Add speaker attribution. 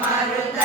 Speaker 1: மறுத்த